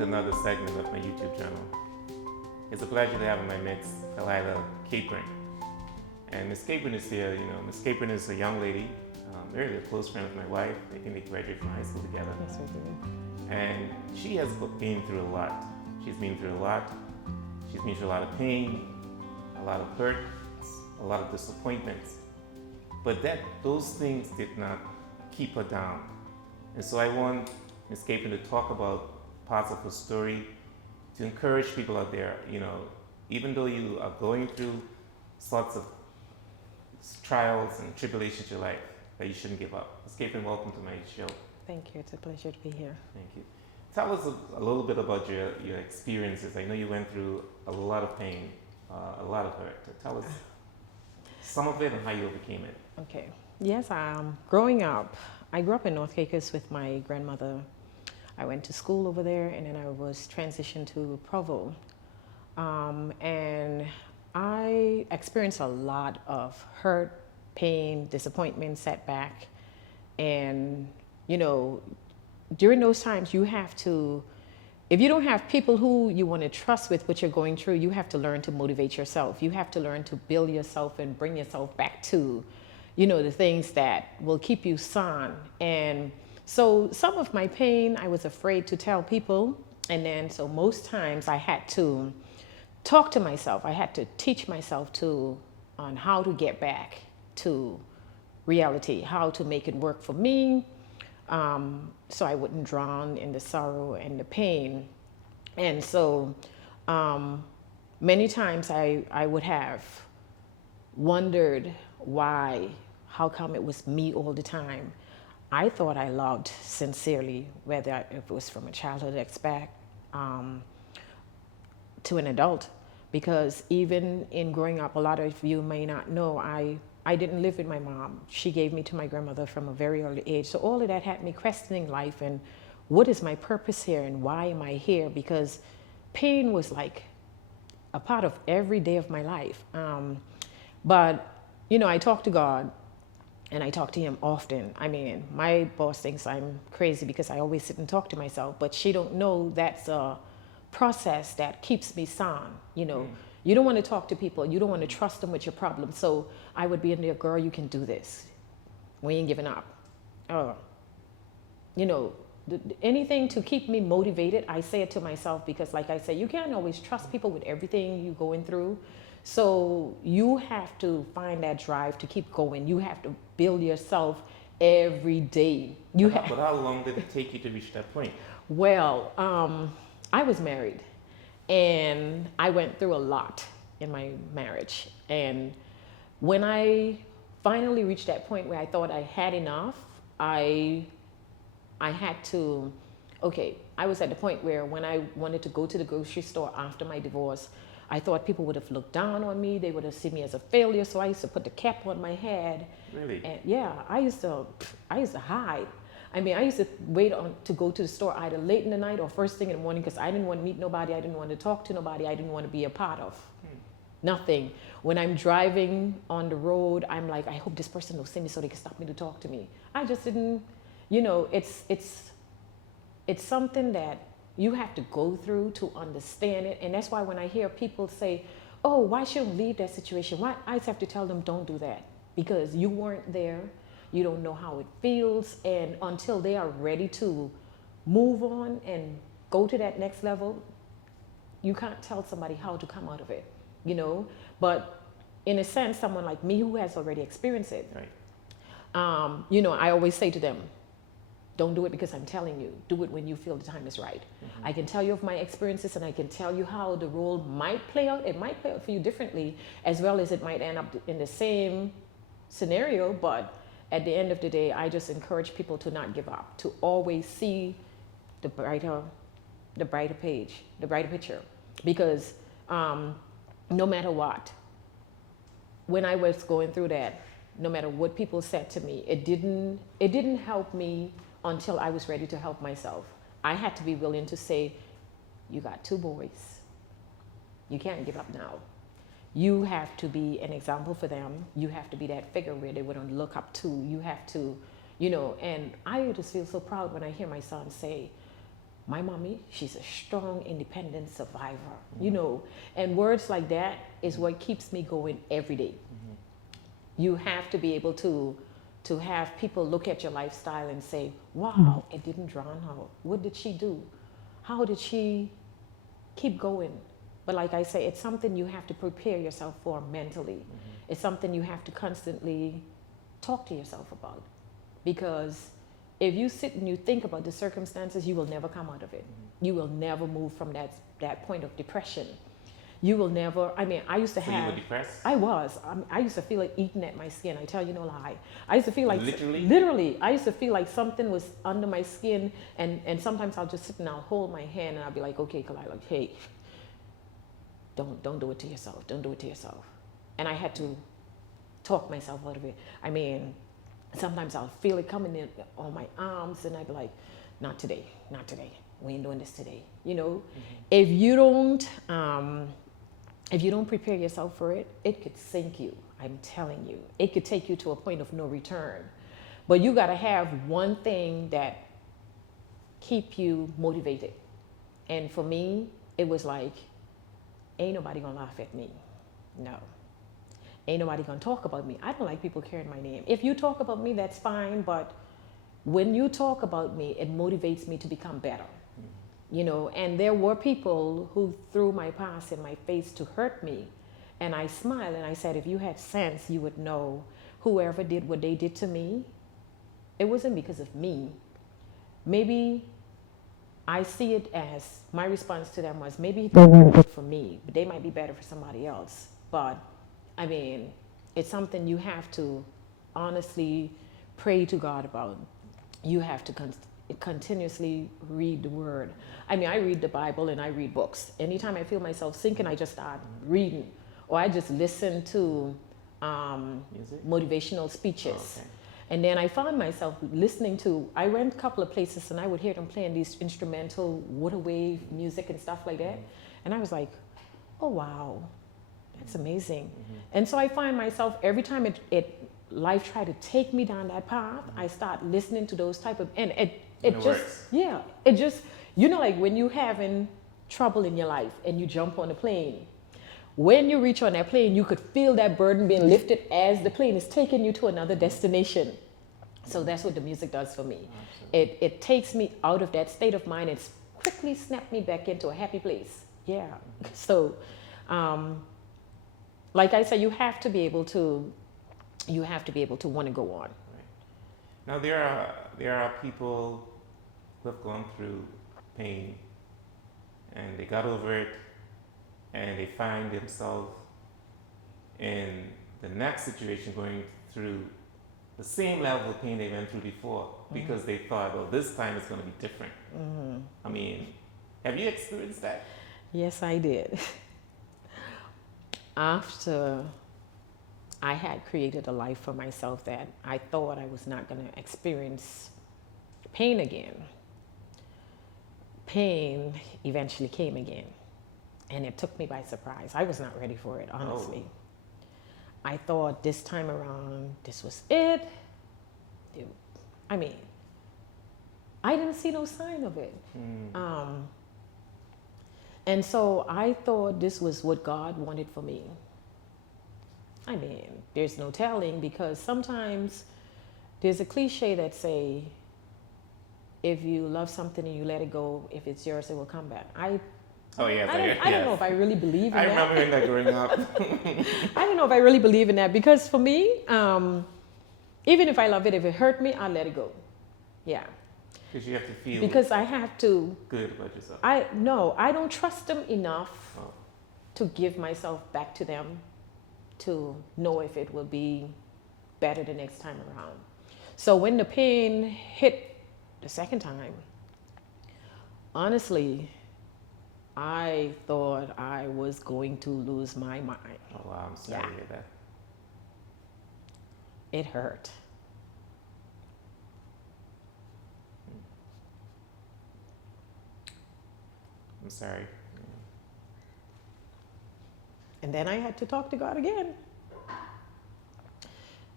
to another segment of my YouTube channel. It's a pleasure to have in my midst Khalilah Capron. And Miss Capron is here. Miss Capron is a young lady, really a close friend of my wife. I think they graduated from high school together. Yes, we do. And she has been through a lot. She's been through a lot. She's been through a lot of pain, a lot of hurt, a lot of disappointments. But those things did not keep her down. And so I want Ms. Capron to talk about parts of her story to encourage people out there, even though you are going through sorts of trials and tribulations in your life, that you shouldn't give up. Ms. Capron, welcome to my show. Thank you. It's a pleasure to be here. Thank you. Tell us a little bit about your experiences. I know you went through a lot of pain, a lot of hurt. Tell us some of it and how you overcame it. Okay. Yes, growing up, I grew up in North Caicos with my grandmother. I went to school over there, and then I was transitioned to Provo. And I experienced a lot of hurt, pain, disappointment, setback. And, during those times, you have to, if you don't have people who you want to trust with what you're going through, you have to learn to motivate yourself. You have to learn to build yourself and bring yourself back to, the things that will keep you sane. And so some of my pain, I was afraid to tell people. And then, so most times I had to talk to myself. I had to teach myself on how to get back to reality, how to make it work for me, so I wouldn't drown in the sorrow and the pain. And so many times I would have wondered how come it was me all the time. I thought I loved sincerely, whether it was from a childhood aspect to an adult, because even in growing up, a lot of you may not know, I didn't live with my mom. She gave me to my grandmother from a very early age. So all of that had me questioning life and what is my purpose here and why am I here? Because pain was like a part of every day of my life. But, I talk to God and I talk to him often. I mean, my boss thinks I'm crazy because I always sit and talk to myself, but she don't know that's a process that keeps me sane, You don't want to talk to people. You don't want to trust them with your problems. So I would be in there, girl, you can do this. We ain't giving up. Anything to keep me motivated, I say it to myself because, like I said, you can't always trust people with everything you're going through. So you have to find that drive to keep going. You have to build yourself every day. But how long did it take you to reach that point? Well, I was married. And I went through a lot in my marriage. And when I finally reached that point where I thought I had enough, I had to, I was at the point where when I wanted to go to the grocery store after my divorce, I thought people would have looked down on me. They would have seen me as a failure. So I used to put the cap on my head. Really? And yeah, I used to hide. I mean, I used to wait to go to the store either late in the night or first thing in the morning because I didn't want to meet nobody. I didn't want to talk to nobody. I didn't want to be a part of nothing. When I'm driving on the road, I'm like, I hope this person will see me so they can stop me to talk to me. I just didn't, it's something that you have to go through to understand it. And that's why when I hear people say, oh, why shouldn't leave that situation? Why? I just have to tell them, don't do that because you weren't there. You don't know how it feels, and until they are ready to move on and go to that next level, you can't tell somebody how to come out of it, But in a sense, someone like me who has already experienced it, right. I always say to them, don't do it because I'm telling you. Do it when you feel the time is right. Mm-hmm. I can tell you of my experiences, and I can tell you how the role might play out. It might play out for you differently, as well as it might end up in the same scenario, but at the end of the day, I just encourage people to not give up, to always see the brighter page, the brighter picture. Because no matter what, when I was going through that, no matter what people said to me, it didn't help me until I was ready to help myself. I had to be willing to say, you got 2 boys. You can't give up now. You have to be an example for them. You have to be that figure where they would look up to. You have to, and I just feel so proud when I hear my son say, my mommy, she's a strong, independent survivor, you know, and words like that is what keeps me going every day. You have to be able to have people look at your lifestyle and say, wow, it didn't drown out. What did she do? How did she keep going? But like I say, it's something you have to prepare yourself for mentally. It's something you have to constantly talk to yourself about. Because if you sit and you think about the circumstances, you will never come out of it. You will never move from that point of depression. You will never, I mean, I used to So have. you were depressed? I was. I used to feel like eating at my skin. I tell you no lie. I used to feel like. Literally? Literally. I used to feel like something was under my skin, and sometimes I'll just sit and I'll hold my hand and I'll be like, okay, Khalilah, hey, don't do it to yourself. Don't do it to yourself. And I had to talk myself out of it. I mean, sometimes I'll feel it coming in on my arms and I'd be like, not today, not today. We ain't doing this today. You know, if you don't prepare yourself for it, it could sink you. I'm telling you, it could take you to a point of no return. But you got to have one thing that keep you motivated. And for me, it was like, ain't nobody gonna laugh at me. No. Ain't nobody gonna talk about me. I don't like people carrying my name. If you talk about me, that's fine. But when you talk about me, it motivates me to become better. You know, and there were people who threw my past in my face to hurt me. And I smiled and I said, if you had sense, you would know whoever did what they did to me, it wasn't because of me. Maybe I see it as my response to them was maybe they weren't good for me, but they might be better for somebody else. But I mean, it's something you have to honestly pray to God about. You have to continuously read the word. I mean, I read the Bible and I read books. Anytime I feel myself sinking, I just start reading, or I just listen to motivational speeches. Oh, okay. And then I found myself listening to, I went a couple of places and I would hear them playing these instrumental water wave music and stuff like that. And I was like, oh wow, that's amazing. And so I find myself every time life try to take me down that path, I start listening to those type of, and it just works. Yeah, it just, you know, like when you having trouble in your life and you jump on a plane, when you reach on that plane, you could feel that burden being lifted as the plane is taking you to another destination. So that's what the music does for me. It takes me out of that state of mind and quickly snapped me back into a happy place. Yeah. So, like I said, you have to be able to want to go on. Right. Now there are people who have gone through pain and they got over it and they find themselves in the next situation going through the same level of pain they went through before because they thought, oh, this time it's going to be different. I mean, have you experienced that? Yes, I did. After I had created a life for myself that I thought I was not going to experience pain again, pain eventually came again. And it took me by surprise. I was not ready for it, honestly. Oh. I thought this time around, this was it. I mean, I didn't see no sign of it. And so I thought this was what God wanted for me. I mean, there's no telling, because sometimes there's a cliche that say, if you love something and you let it go, if it's yours, it will come back. I don't know if I really believe in that. I remember hearing that growing up. I don't know if I really believe in that, because for me, even if I love it, if it hurt me, I'll let it go. Yeah. Because you have to feel. Because I have to. Good about yourself. I don't trust them enough to give myself back to them to know if it will be better the next time around. So when the pain hit the second time, honestly, I thought I was going to lose my mind. Oh, wow, I'm sorry to hear that. It hurt. I'm sorry. And then I had to talk to God again.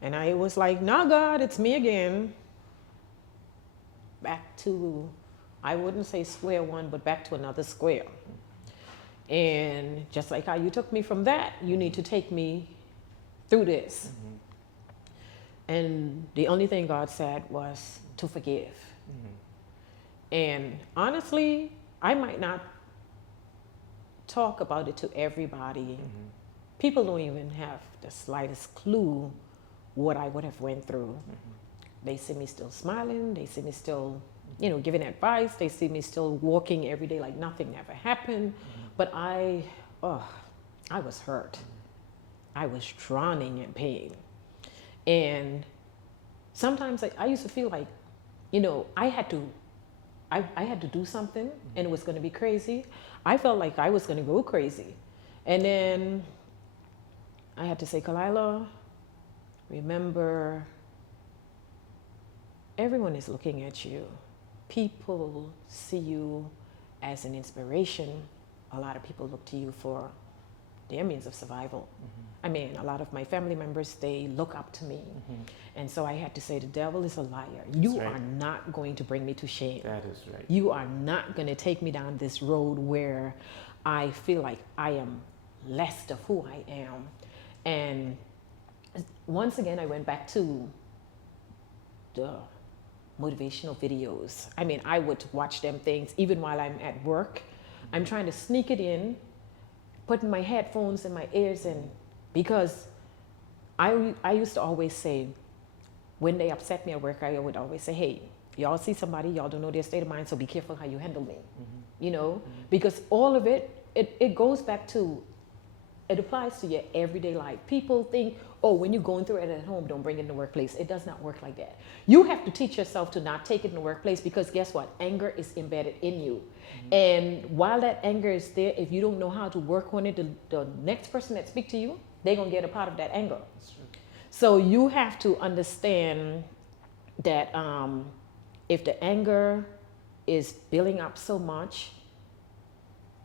And I was like, nah, God, it's me again. Back to I wouldn't say square one, but back to another square. And just like how you took me from that, you need to take me through this. And the only thing God said was to forgive. And honestly, I might not talk about it to everybody. People don't even have the slightest clue what I would have went through. They see me still smiling. They see me still, giving advice. They see me still walking every day like nothing ever happened. But I was hurt. I was drowning in pain. And sometimes I used to feel like, I had to do something and it was going to be crazy. I felt like I was going to go crazy. And then I had to say, Khalilah, remember, everyone is looking at you. People see you as an inspiration. A lot of people look to you for their means of survival. I mean, a lot of my family members, they look up to me. And so I had to say, the devil is a liar. You are not going to bring me to shame. That is right. You are not going to take me down this road where I feel like I am less of who I am. And once again, I went back to the motivational videos. I mean, I would watch them things even while I'm at work. I'm trying to sneak it in, putting my headphones in my ears, and because I used to always say, when they upset me at work, I would always say, hey, y'all see somebody, y'all don't know their state of mind, so be careful how you handle me. Because all of it goes back to, it applies to your everyday life. People think, oh, when you're going through it at home, don't bring it in the workplace. It does not work like that. You have to teach yourself to not take it in the workplace, because guess what? Anger is embedded in you. And while that anger is there, if you don't know how to work on it, the next person that speaks to you, they're going to get a part of that anger. So you have to understand that if the anger is building up so much,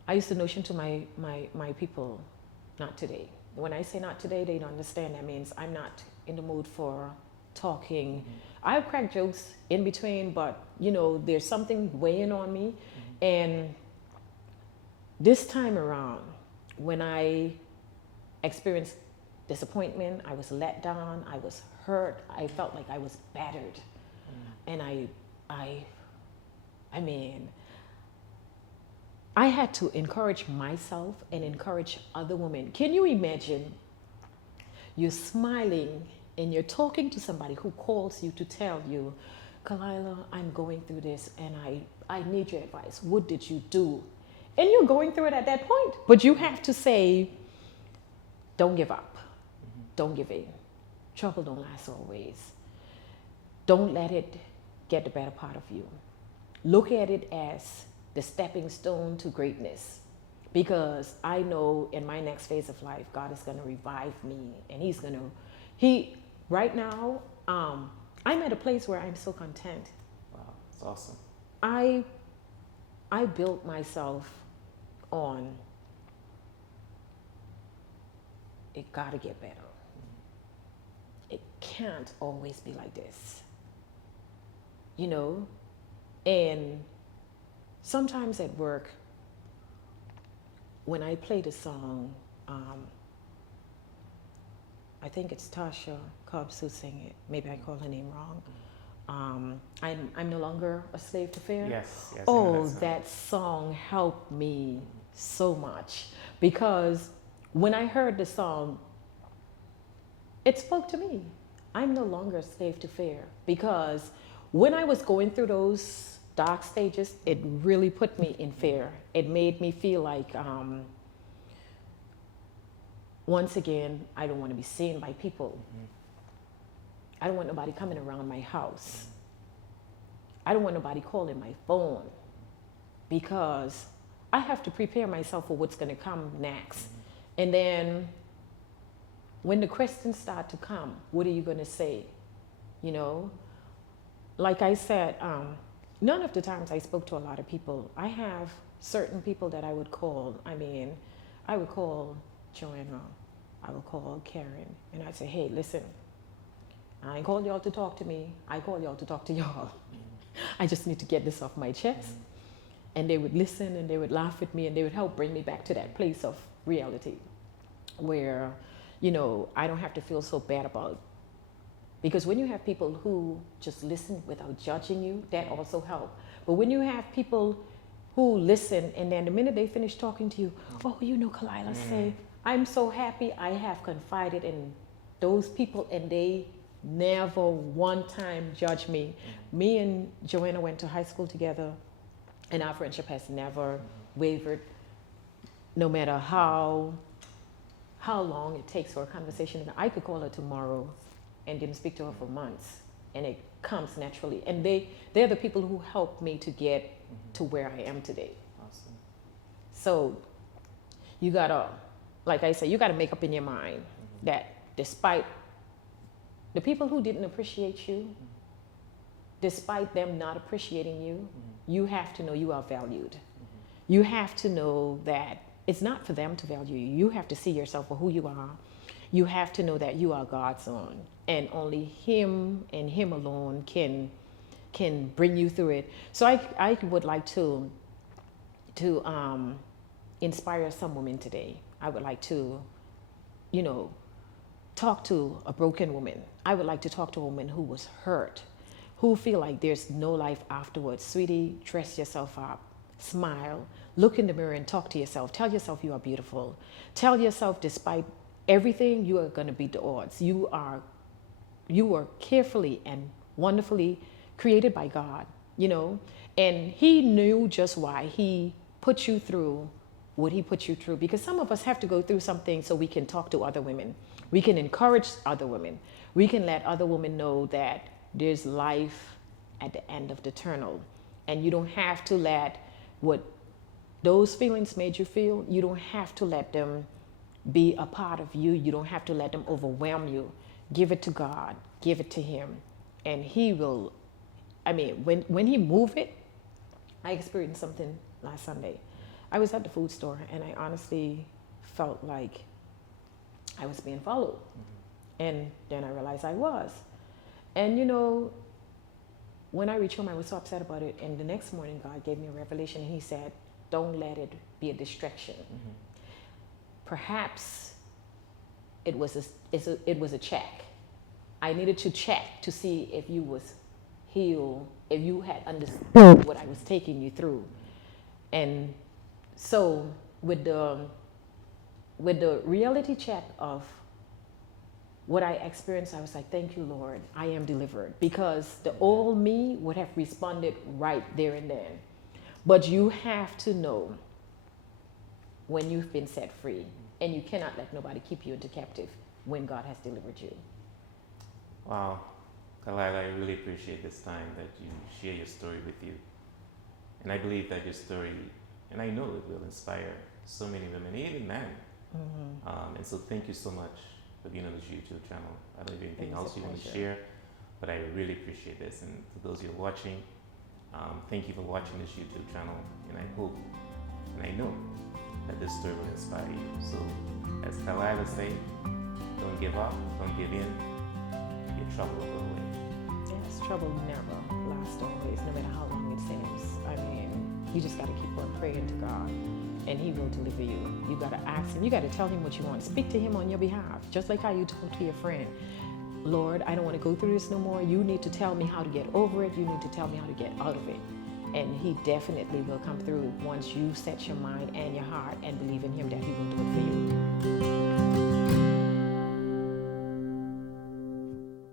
I used to notion to my people, not today. When I say not today, they don't understand. That means I'm not in the mood for talking. I crack jokes in between, but there's something weighing on me. And this time around, when I experienced disappointment, I was let down, I was hurt, I felt like I was battered. And I mean, I had to encourage myself and encourage other women. Can you imagine? You're smiling and you're talking to somebody who calls you to tell you, Khalilah, I'm going through this and I need your advice. What did you do? And you're going through it at that point. But you have to say, don't give up. Don't give in. Trouble don't last always. Don't let it get the better part of you. Look at it as the stepping stone to greatness. Because I know in my next phase of life, God is going to revive me. And right now, I'm at a place where I'm so content. Wow, that's awesome. I built myself on, it got to get better. It can't always be like this. And sometimes at work, when I play the song, I think it's Tasha Cobbs who sang it. Maybe I call her name wrong. I'm no longer a slave to fear. Yes. Oh, that song helped me so much, because when I heard the song, it spoke to me. I'm no longer a slave to fear, because when I was going through those dark stages, it really put me in fear. It made me feel like, once again, I don't want to be seen by people. I don't want nobody coming around my house. I don't want nobody calling my phone, because I have to prepare myself for what's going to come next. And then when the questions start to come, what are you going to say? Like I said, none of the times I spoke to a lot of people. I have certain people that I would call. I would call Joanna, I would call Karen, and I'd say, hey, listen, I ain't called y'all to talk to me. I call y'all to talk to y'all. I just need to get this off my chest. and they would listen and they would laugh with me and they would help bring me back to that place of reality where, you know, I don't have to feel so bad about. Because when you have people who just listen without judging you, that also helps. But when you have people who listen and then the minute they finish talking to you, oh, you know, Khalilah, say, I'm so happy I have confided in those people and they never one time judge me. Me and Joanna went to high school together and our friendship has never wavered, no matter how long it takes for a conversation. I could call her tomorrow and didn't speak to her for months, and it comes naturally. And they're the people who helped me to get to where I am today. Awesome. So you gotta, like I said, you gotta make up in your mind that despite the people who didn't appreciate you, despite them not appreciating you, you have to know you are valued. You have to know that it's not for them to value you. You have to see yourself for who you are. You have to know that you are God's own, and only Him and Him alone can bring you through it. So I would like to inspire some women today. I would like to, you know, talk to a broken woman. I would like to talk to a woman who was hurt, who feel like there's no life afterwards. Sweetie, dress yourself up, smile, look in the mirror and talk to yourself. Tell yourself you are beautiful. Tell yourself despite everything, you are going to beat the odds. You are carefully and wonderfully created by God, you know, and He knew just why He put you through what He put you through, because some of us have to go through something so we can talk to other women. We can encourage other women. We can let other women know that there's life at the end of the tunnel, and you don't have to let what those feelings made you feel, you don't have to let them be a part of you. You don't have to let them overwhelm you. Give it to God. Give it to Him. And He will, I mean, when He move it, I experienced something last Sunday. I was at the food store and I honestly felt like I was being followed. And then I realized I was. And you know, when I reached home, I was so upset about it. And the next morning, God gave me a revelation and He said, don't let it be a distraction. Perhaps it was a check. I needed to check to see if you was healed, if you had understood what I was taking you through. And so with the reality check of what I experienced, I was like, thank you, Lord, I am delivered. Because the old me would have responded right there and then. But you have to know when you've been set free, and you cannot let nobody keep you into captive when God has delivered you. Wow. Khalilah, I really appreciate this time that you share your story with you. And I believe that your story, and I know it will inspire so many women, even men. And so thank you so much for being on this YouTube channel. I don't have anything else you want to share, but I really appreciate this. And for those who are watching, thank you for watching this YouTube channel. And I hope, and I know that this story will inspire you. So as Khalilah say, don't give up, don't give in, your trouble will go away. Yes, trouble never lasts always, no matter how long it seems. I mean, you just got to keep on praying to God, and He will deliver you. You got to ask Him. You got to tell Him what you want. Speak to Him on your behalf, just like how you talk to your friend. Lord, I don't want to go through this no more. You need to tell me how to get over it. You need to tell me how to get out of it. And He definitely will come through once you set your mind and your heart and believe in Him that He will do it for you.